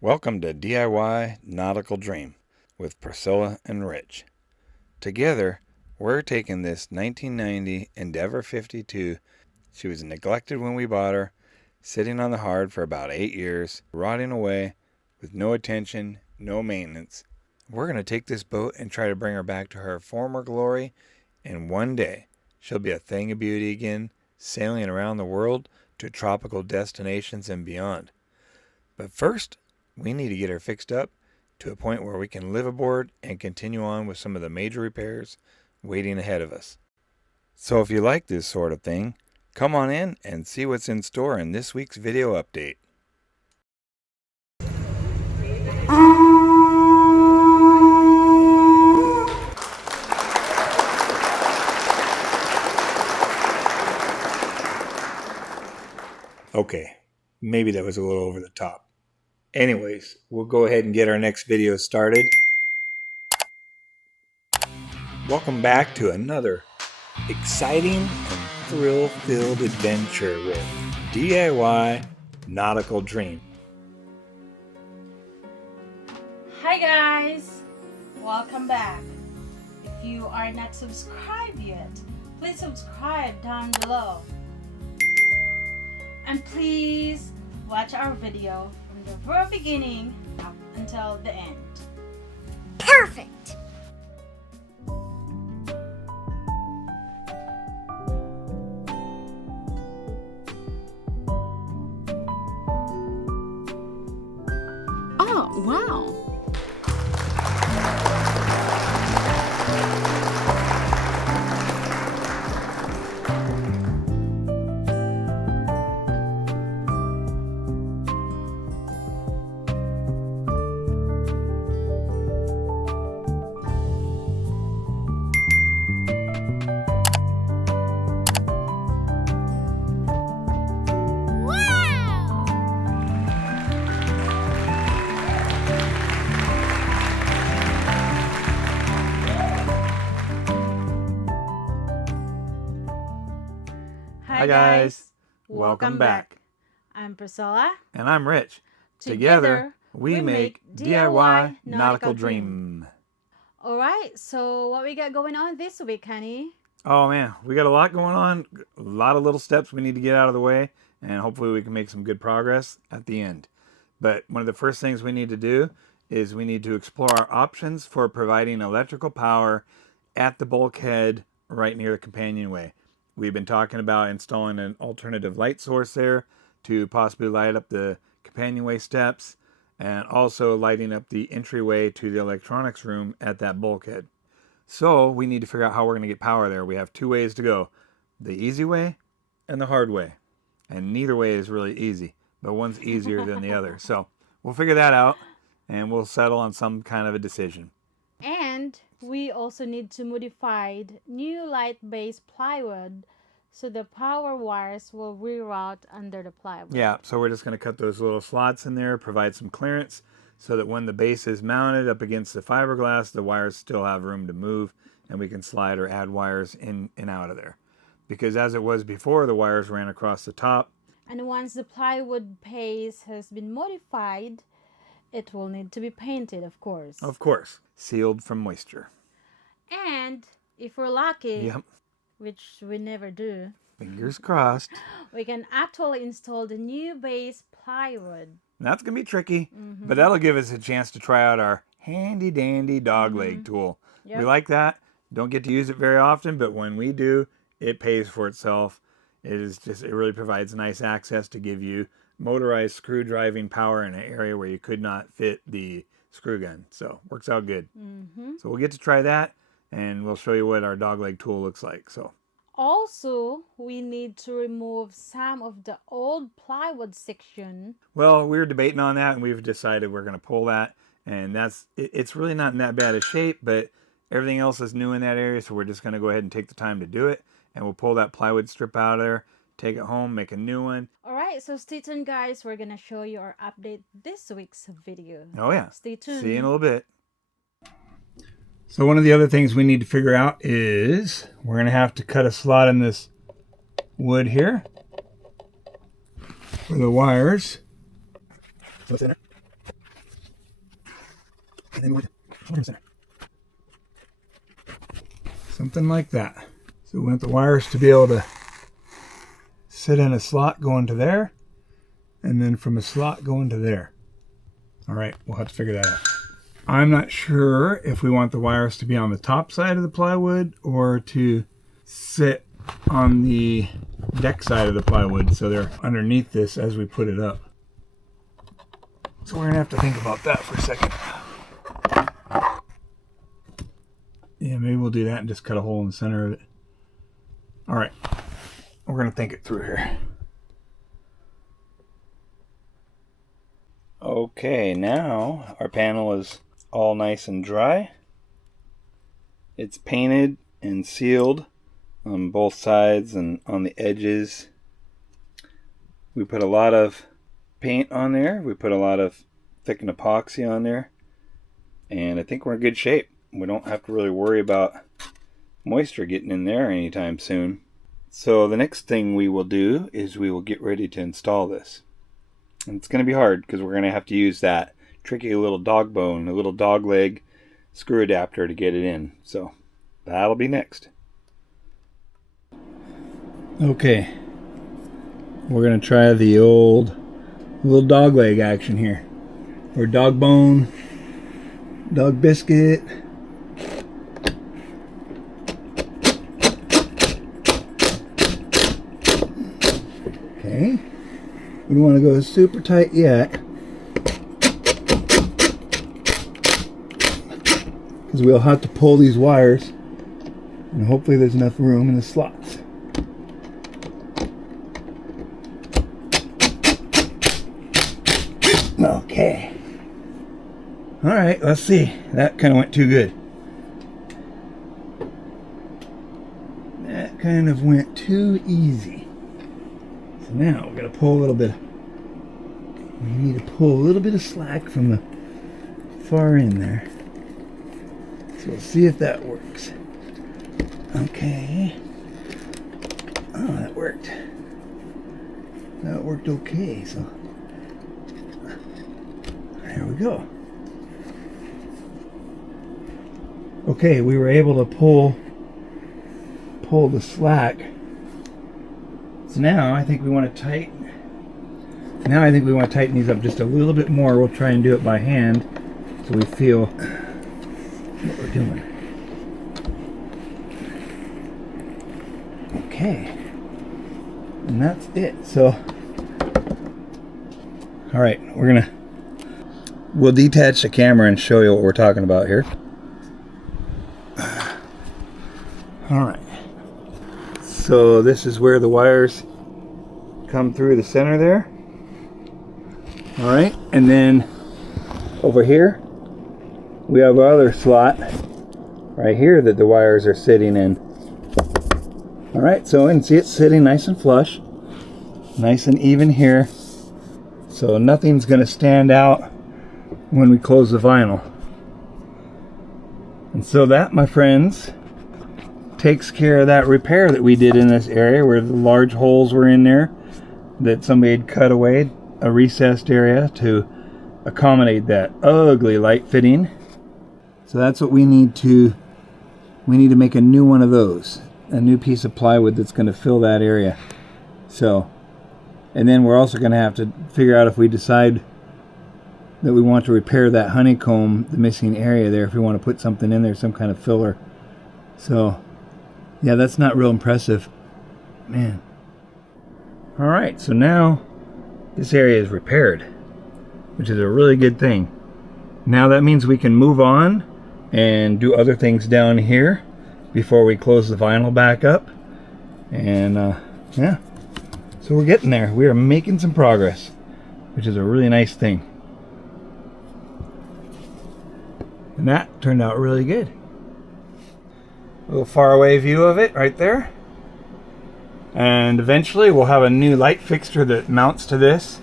Welcome to DIY Nautical Dream with Priscilla and Rich. Together, we're taking this 1990 Endeavour 52. She was neglected when we bought her, sitting on the hard for about 8 years, rotting away with no attention, no maintenance. We're going to take this boat and try to bring her back to her former glory, and one day she'll be a thing of beauty again, sailing around the world to tropical destinations and beyond. But first, we need to get her fixed up to a point where we can live aboard and continue on with some of the major repairs waiting ahead of us. So if you like this sort of thing, come on in and see what's in store in this week's video update. Okay, maybe that was a little over the top. Anyways, we'll go ahead and get our next video started. Welcome back to another exciting and thrill-filled adventure with DIY Nautical Dream. Hi guys! Welcome back. If you are not subscribed yet, please subscribe down below. And please watch our video from the very beginning up until the end. Perfect! Oh, wow! Hi guys, welcome back. I'm Priscilla. And I'm Rich. Together, we make DIY Nautical Dream. Alright, so what we got going on this week, honey? Oh man, we got a lot going on, a lot of little steps we need to get out of the way, and hopefully we can make some good progress at the end. But one of the first things we need to do is we need to explore our options for providing electrical power at the bulkhead right near the companionway. We've been talking about installing an alternative light source there to possibly light up the companionway steps and also lighting up the entryway to the electronics room at that bulkhead. So we need to figure out how we're going to get power there. We have two ways to go, the easy way and the hard way. And neither way is really easy, but one's easier than the other. So we'll figure that out and we'll settle on some kind of a decision. And we also need to modify new light-based plywood so the power wires will reroute under the plywood. Yeah, so we're just going to cut those little slots in there, provide some clearance so that when the base is mounted up against the fiberglass, the wires still have room to move and we can slide or add wires in and out of there. Because as it was before, the wires ran across the top. And once the plywood base has been modified, it will need to be painted, of course. Of course, sealed from moisture. And if we're lucky, Yep. which we never do, Fingers crossed. we can actually install the new base plywood. That's going to be tricky, but that'll give us a chance to try out our handy dandy dog leg tool. Yep. We like that. Don't get to use it very often, but when we do, it pays for itself. It really provides nice access to give you motorized screw driving power in an area where you could not fit the screw gun. So works out good. So we'll get to try that and we'll show you what our dog leg tool looks like. So Also, we need to remove some of the old plywood section. well, we were debating on that and we've decided we're going to pull that, and it's really not in that bad a shape, but everything else is new in that area, so we're just going to go ahead and take the time to do it, and we'll pull that plywood strip out of there, take it home, make a new one. Alright, so stay tuned guys, we're gonna show you our update this week's video. Oh yeah. Stay tuned. See you in a little bit. So one of the other things we need to figure out is we're going to have to cut a slot in this wood here for the wires. What's in it? And then we're something like that. So we want the wires to be able to sit in a slot going to there, and then from a slot going to there. All right, we'll have to figure that out. I'm not sure if we want the wires to be on the top side of the plywood or to sit on the deck side of the plywood so they're underneath this as we put it up. So we're gonna have to think about that for a second. Yeah, maybe we'll do that and just cut a hole in the center of it. All right, we're gonna think it through here. Okay, now our panel is all nice and dry. It's painted and sealed on both sides and on the edges. We put a lot of paint on there. We put a lot of thickened epoxy on there. And I think we're in good shape. We don't have to really worry about moisture getting in there anytime soon. So the next thing we will do is we will get ready to install this. And it's going to be hard because we're going to have to use that tricky little dog bone, a little dog leg screw adapter to get it in. So that'll be next. Okay, we're going to try the old little dog leg action here. Or dog bone, dog biscuit. Okay, we don't want to go super tight yet, because we'll have to pull these wires, and hopefully there's enough room in the slots. Okay. All right, let's see. That kind of went too good. That kind of went too easy. So now we gotta pull a little bit. We need to pull a little bit of slack from the far end there. So we'll see if that works. Okay. Oh, that worked. That worked okay. So there we go. Okay, we were able to pull the slack. So now I think we want to tighten. Now I think we want to tighten these up just a little bit more. We'll try and do it by hand so we feel what we're doing. Okay, and that's it. So, all right, we'll detach the camera and show you what we're talking about here. All right, so this is where the wires come through the center there. All right, and then over here we have our other slot right here that the wires are sitting in. All right, so you can see it's sitting nice and flush, nice and even here, so nothing's going to stand out when we close the vinyl. And so that, my friends, takes care of that repair that we did in this area where the large holes were in there that somebody had cut away, a recessed area to accommodate that ugly light fitting. So that's what we need to make a new one of those, a new piece of plywood that's going to fill that area. So, and then we're also going to have to figure out if we decide that we want to repair that honeycomb, the missing area there, if we want to put something in there, some kind of filler. So yeah, that's not real impressive, man. All right, so now this area is repaired, which is a really good thing. Now that means we can move on and do other things down here before we close the vinyl back up. And yeah, so we're getting there. We are making some progress, which is a really nice thing. And that turned out really good. A little faraway view of it right there. And eventually we'll have a new light fixture that mounts to this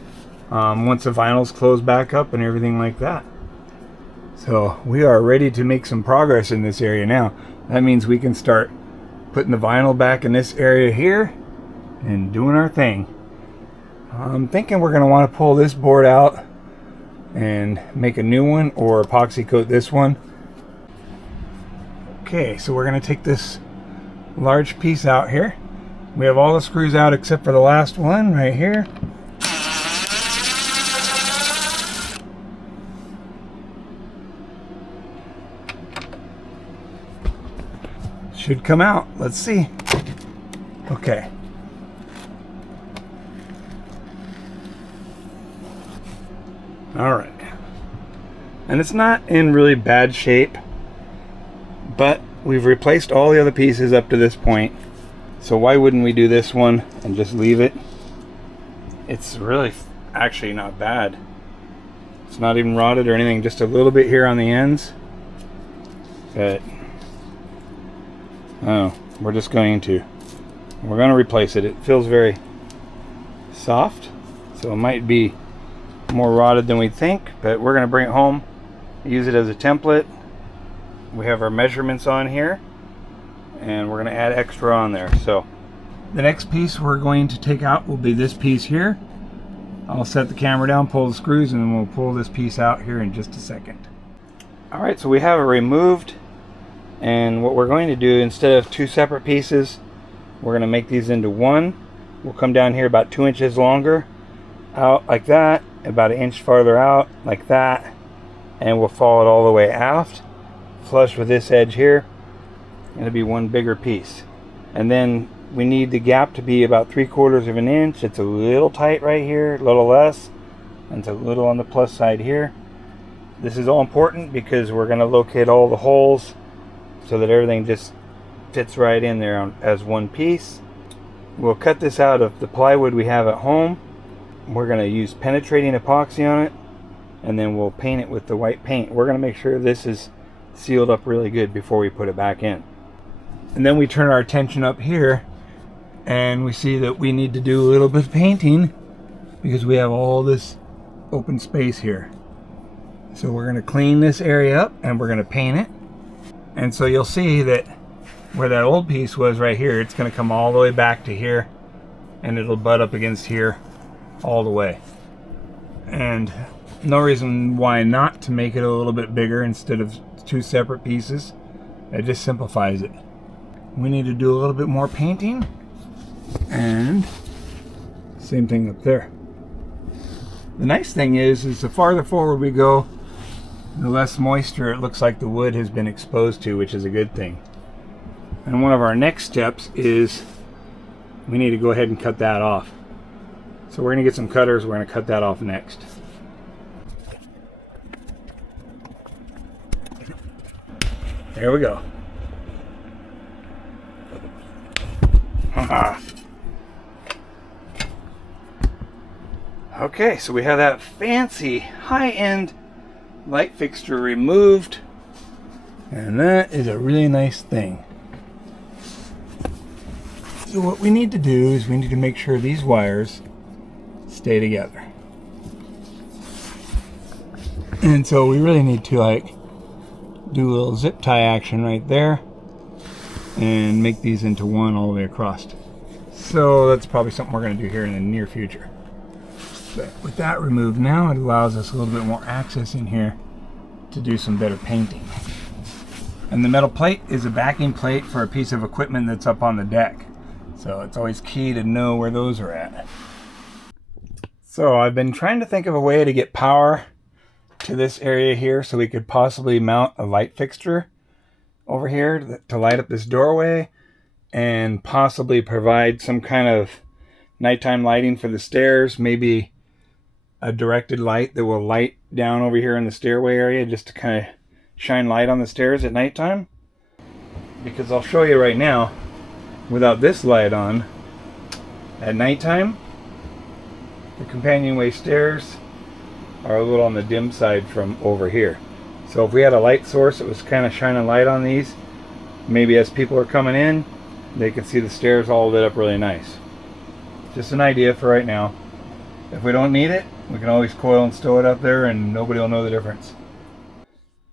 once the vinyl's closed back up and everything like that. So we are ready to make some progress in this area now. That means we can start putting the vinyl back in this area here and doing our thing. I'm thinking we're going to want to pull this board out and make a new one or epoxy coat this one. Okay, so we're going to take this large piece out here. We have all the screws out except for the last one right here. Should come out. Let's see. Okay. All right. And it's not in really bad shape, but we've replaced all the other pieces up to this point. So why wouldn't we do this one and just leave it? It's really actually not bad. It's not even rotted or anything, just a little bit here on the ends. But we're just going to replace it. It feels very soft, so it might be more rotted than we think, but we're going to bring it home, use it as a template. We have our measurements on here, and we're going to add extra on there. So the next piece we're going to take out will be this piece here. I'll set the camera down, pull the screws, and then we'll pull this piece out here in just a second. Alright, so we have it removed, and what we're going to do, instead of two separate pieces, we're going to make these into one. We'll come down here about 2 inches longer, out like that, about 1 inch farther out like that, and we'll follow it all the way aft, flush with this edge here. It'll be one bigger piece. And then we need the gap to be about 3/4 of an inch. It's a little tight right here, a little less, and it's a little on the plus side here. This is all important because we're going to locate all the holes so that everything just fits right in there as one piece. We'll cut this out of the plywood we have at home. We're going to use penetrating epoxy on it, and then we'll paint it with the white paint. We're going to make sure this is sealed up really good before we put it back in. And then we turn our attention up here, and we see that we need to do a little bit of painting because we have all this open space here. So we're going to clean this area up and we're going to paint it. And so you'll see that where that old piece was right here, it's going to come all the way back to here, and it'll butt up against here all the way. And no reason why not to make it a little bit bigger instead of two separate pieces. It just simplifies it. We need to do a little bit more painting, and same thing up there. The nice thing is the farther forward we go, the less moisture it looks like the wood has been exposed to, which is a good thing. And one of our next steps is we need to go ahead and cut that off. So we're going to get some cutters, we're going to cut that off next. There we go. Okay, so we have that fancy high-end light fixture removed, and that is a really nice thing. So what we need to do is we need to make sure these wires stay together. And so we really need to do a little zip tie action right there and make these into one all the way across. So that's probably something we're going to do here in the near future. But with that removed now, it allows us a little bit more access in here to do some better painting. And the metal plate is a backing plate for a piece of equipment that's up on the deck. So it's always key to know where those are at. So I've been trying to think of a way to get power to this area here so we could possibly mount a light fixture over here to light up this doorway and possibly provide some kind of nighttime lighting for the stairs, maybe a directed light that will light down over here in the stairway area just to kind of shine light on the stairs at nighttime. Because I'll show you right now, without this light on at nighttime, the companionway stairs are a little on the dim side from over here. So if we had a light source that was kind of shining light on these, maybe as people are coming in, they can see the stairs all lit up really nice. Just an idea for right now. If we don't need it, we can always coil and stow it up there and nobody will know the difference.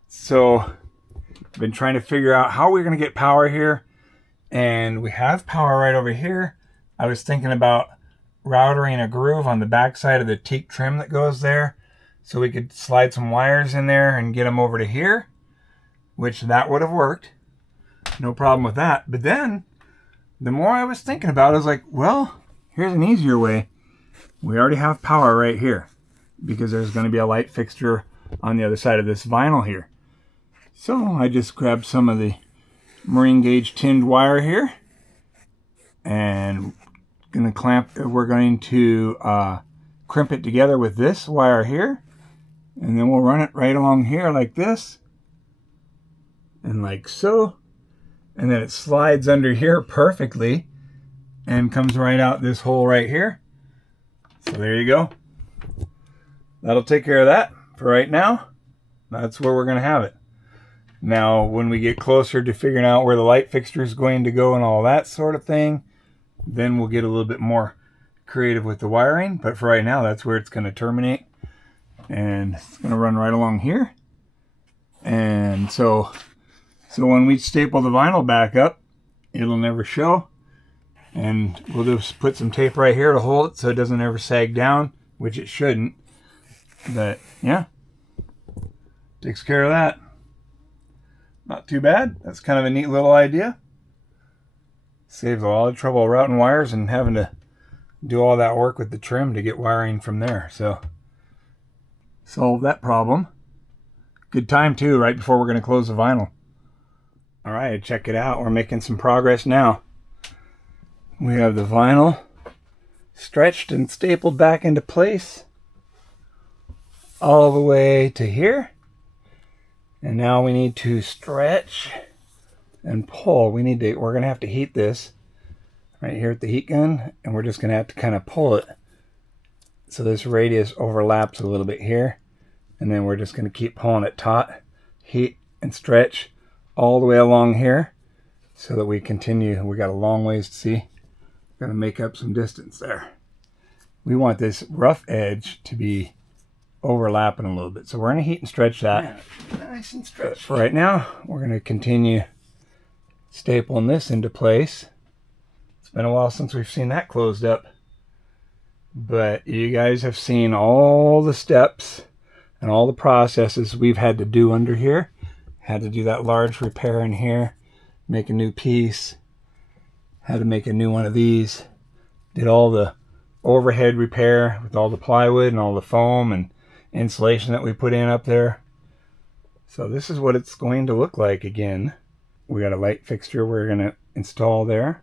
So I've been trying to figure out how we're going to get power here, and we have power right over here. I was thinking about routering a groove on the back side of the teak trim that goes there so we could slide some wires in there and get them over to here, which that would have worked. No problem with that. But then the more I was thinking about it, I was like, well, here's an easier way. We already have power right here because there's going to be a light fixture on the other side of this vinyl here. So I just grabbed some of the marine gauge tinned wire here and we're going to crimp it together with this wire here, and then we'll run it right along here like this and like so, and then it slides under here perfectly and comes right out this hole right here. So there you go. That'll take care of that for right now. That's where we're going to have it. Now when we get closer to figuring out where the light fixture is going to go and all that sort of thing, then we'll get a little bit more creative with the wiring. But for right now, that's where it's going to terminate. And it's going to run right along here. And so when we staple the vinyl back up, it'll never show. And we'll just put some tape right here to hold it so it doesn't ever sag down, which it shouldn't. But yeah, takes care of that. Not too bad. That's kind of a neat little idea. Saves a lot of trouble routing wires and having to do all that work with the trim to get wiring from there. So solve that problem. Good time too, right before we're going to close the vinyl. All right, check it out. We're making some progress now. We have the vinyl stretched and stapled back into place all the way to here. And now we need to stretch and pull. We're going to have to heat this right here at the heat gun, and we're just going to have to kind of pull it so this radius overlaps a little bit here, and then we're just going to keep pulling it taut, heat and stretch all the way along here so that we continue. We got a long ways to see. Got to make up some distance there. We want this rough edge to be overlapping a little bit, so we're going to heat and stretch that. Yeah, nice and stretched. For right now, we're going to continue stapling this into place. It's been a while since we've seen that closed up, but you guys have seen all the steps and all the processes we've had to do under here. Had to do that large repair in here, make a new piece, had to make a new one of these, did all the overhead repair with all the plywood and all the foam and insulation that we put in up there. So this is what it's going to look like again. We got a light fixture we're going to install there.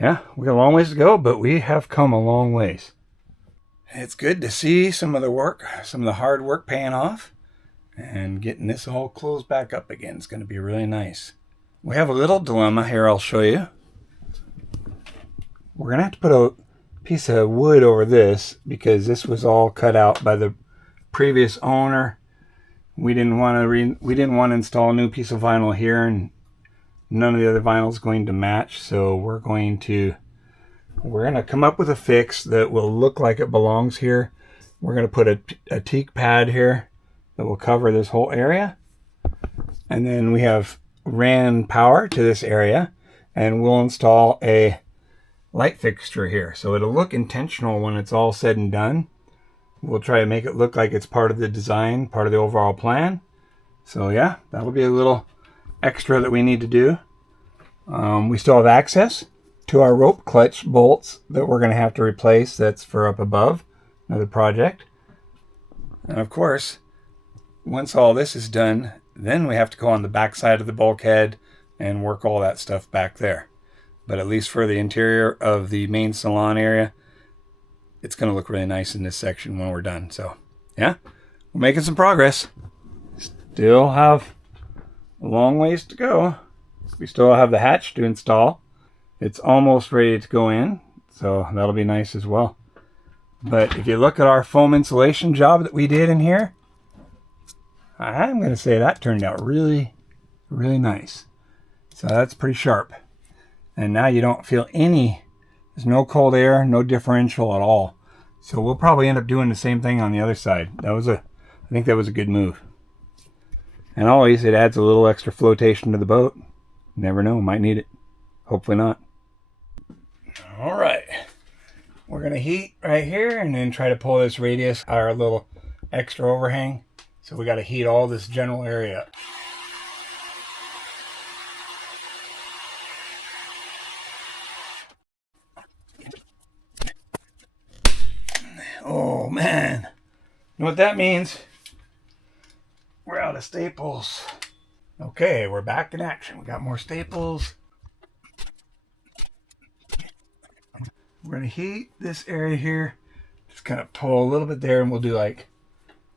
Yeah, we got a long ways to go, but we have come a long ways. It's good to see some of the work, some of the hard work paying off, and getting this all closed back up again. It's going to be really nice. We have a little dilemma here I'll show you. We're going to have to put a piece of wood over this because this was all cut out by the previous owner. We didn't want to install a new piece of vinyl here, and none of the other vinyl is going to match. So we're going to come up with a fix that will look like it belongs here. We're going to put a teak pad here that will cover this whole area, and then we have ran power to this area, and we'll install a light fixture here. So it'll look intentional when it's all said and done. We'll try to make it look like it's part of the design, part of the overall plan. So yeah, that'll be a little extra that we need to do. We still have access to our rope clutch bolts that we're going to have to replace. That's for up above, another project. And of course, once all this is done, then we have to go on the back side of the bulkhead and work all that stuff back there. But at least for the interior of the main salon area, it's going to look really nice in this section when we're done. So yeah, we're making some progress. Still have a long ways to go. We still have the hatch to install. It's almost ready to go in, so that'll be nice as well. But if you look at our foam insulation job that we did in here, I'm going to say that turned out really, really nice. So that's pretty sharp. And now you don't feel there's no cold air, no differential at all. So we'll probably end up doing the same thing on the other side. I think that was a good move. And always, it adds a little extra flotation to the boat. Never know, might need it. Hopefully not. All right. We're going to heat right here and then try to pull this radius, our little extra overhang. So we got to heat all this general area up. Oh man. You know what that means? We're out of staples. Okay, we're back in action. We got more staples. We're gonna heat this area here. Just kind of pull a little bit there, and we'll do like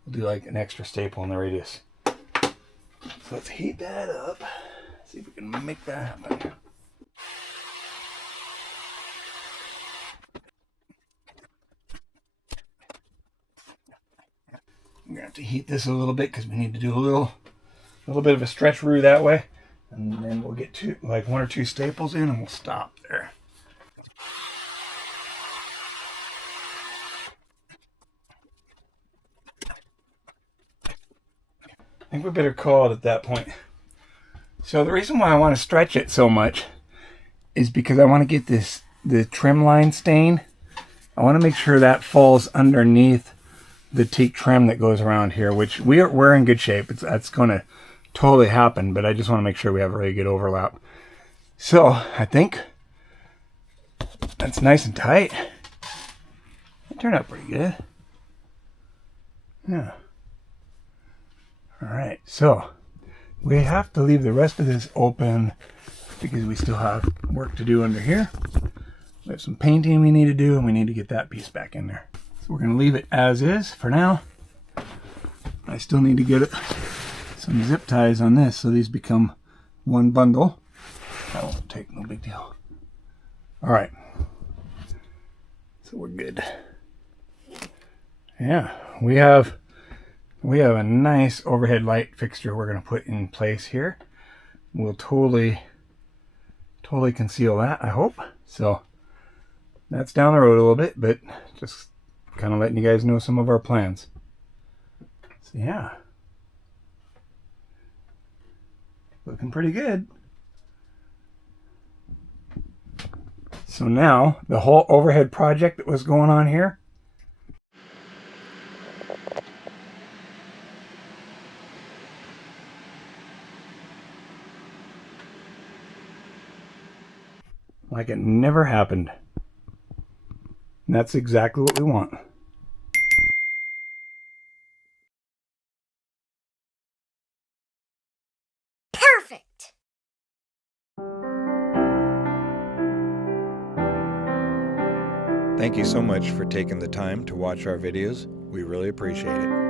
an extra staple in the radius. So let's heat that up. See if we can make that happen. We're gonna have to heat this a little bit because we need to do a little bit of a stretch roo that way, and then we'll get to like 1 or 2 staples in, and we'll stop there. I think we better call it at that point. So the reason why I want to stretch it so much is because I want to get the trim line stain. I want to make sure that falls underneath the teak trim that goes around here, which we're in good shape. That's going to totally happen, but I just want to make sure we have a really good overlap. So I think that's nice and tight. It turned out pretty good. Yeah. All right, so we have to leave the rest of this open because we still have work to do under here. We have some painting we need to do, and we need to get that piece back in there. So we're going to leave it as is for now. I still need to get some zip ties on this so these become one bundle. That won't take, no big deal. All right, so we're good. Yeah, we have a nice overhead light fixture we're going to put in place here. We'll totally conceal that, I hope. So that's down the road a little bit, but just kind of letting you guys know some of our plans. So yeah, looking pretty good. So now the whole overhead project that was going on here, like it never happened. And that's exactly what we want. Perfect. Thank you so much for taking the time to watch our videos. We really appreciate it.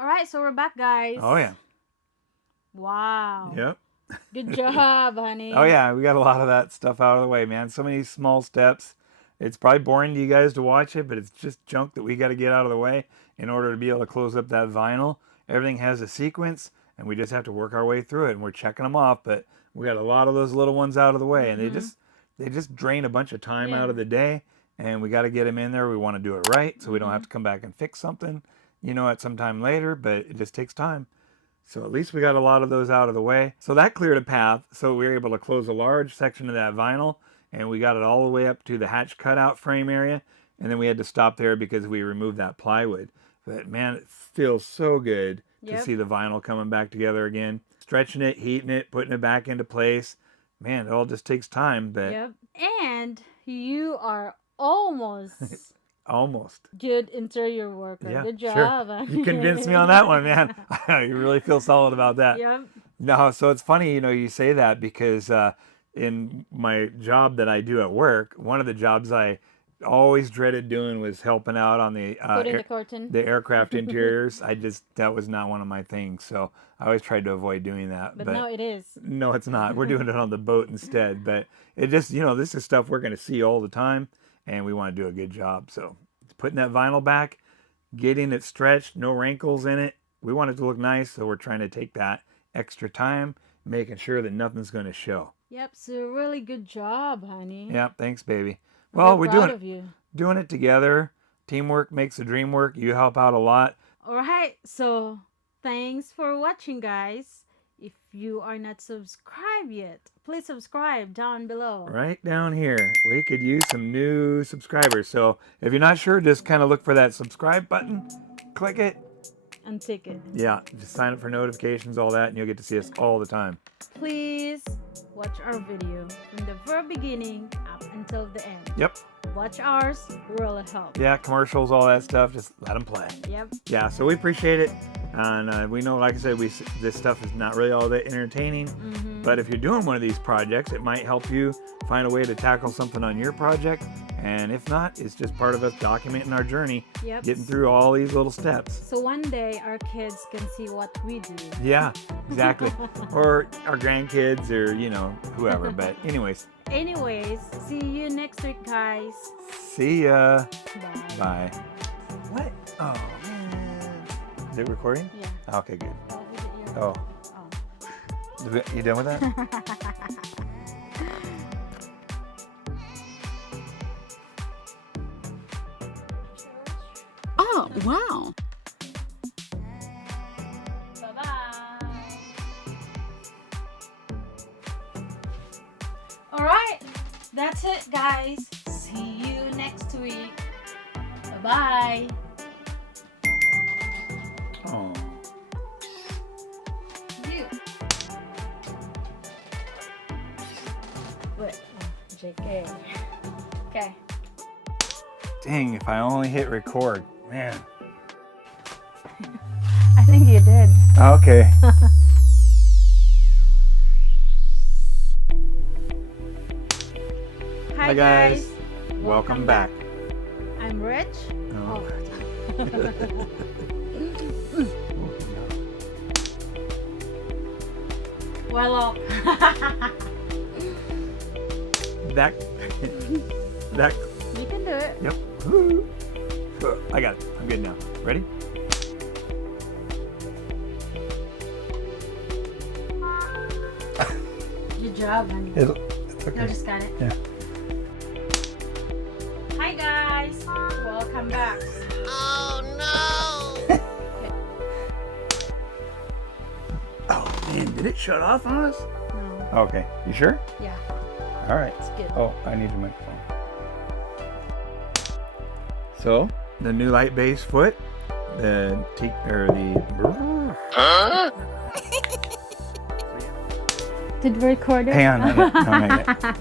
All right, so we're back, guys. Oh yeah. Wow. Yep. Good job, honey. Oh yeah, we got a lot of that stuff out of the way, man. So many small steps. It's probably boring to you guys to watch it, but it's just junk that we got to get out of the way in order to be able to close up that vinyl. Everything has a sequence, and we just have to work our way through it. And we're checking them off, but we got a lot of those little ones out of the way, and they just drain a bunch of time out of the day. And we got to get them in there. We want to do it right, so we don't have to come back and fix something, at some time later. But it just takes time. So at least we got a lot of those out of the way. So that cleared a path. So we were able to close a large section of that vinyl, and we got it all the way up to the hatch cutout frame area. And then we had to stop there because we removed that plywood. But man, it feels so good to see the vinyl coming back together again. stretching it, heating it, putting it back into place. Man, it all just takes time, but Yep. And you are almost almost. good interior worker. Yeah, Good sure. job. You convinced me on that one, man. You really feel solid about that. Yep. No, so it's funny, you say that because in my job that I do at work, one of the jobs I always dreaded doing was helping out on the Putting the curtain. the aircraft interiors. That was not one of my things, so I always tried to avoid doing that. But now it is. No, it's not. We're doing it on the boat instead. But it just, this is stuff we're going to see all the time, and we want to do a good job. So putting that vinyl back, getting it stretched, no wrinkles in it. We want it to look nice, so we're trying to take that extra time, making sure that nothing's going to show. Yep. So really good job, honey. Yep, thanks, baby. Well, we're proud of you. doing it together. Teamwork makes the dream work. You help out a lot. All right. So thanks for watching, guys. If you are not subscribed yet, please subscribe down below. Right down here. We could use some new subscribers. So if you're not sure, just kind of look for that subscribe button. Click it. And tick it. Yeah, just sign up for notifications, all that, and you'll get to see us all the time. Please watch our video from the very beginning up until the end. Yep. Watch ours, really help. Yeah, commercials, all that stuff, just let them play. Yep. Yeah, so we appreciate it. And we know, like I said, this stuff is not really all that entertaining. Mm-hmm. But if you're doing one of these projects, it might help you find a way to tackle something on your project. And if not, it's just part of us documenting our journey, Yep. getting through all these little steps. So one day our kids can see what we do. Yeah, exactly. Or our grandkids or, whoever. But anyways, See you next week, guys. see ya. Bye. Bye. What? Oh, man. Is it recording? Yeah. Okay, good. Oh. Oh. You done with that? Oh, wow. Bye-bye. All right. That's it, guys. See you next week. Bye-bye. Oh. You. Wait. JK. Okay. Dang, if I only hit record. Man. I think you did. Okay. Hi, guys. Welcome back. I'm Rich. Oh. Well, That. you can do it. Yep. I got it. I'm good now. Ready? Good job, honey. It's okay. No, just got it. Yeah. Hi, guys. Welcome back. Oh man, did it shut off on us? No. Okay. You sure? Yeah, All right. it's good. Oh, I need your microphone. So, the new light base foot, the Did we record it? hang on, not yet.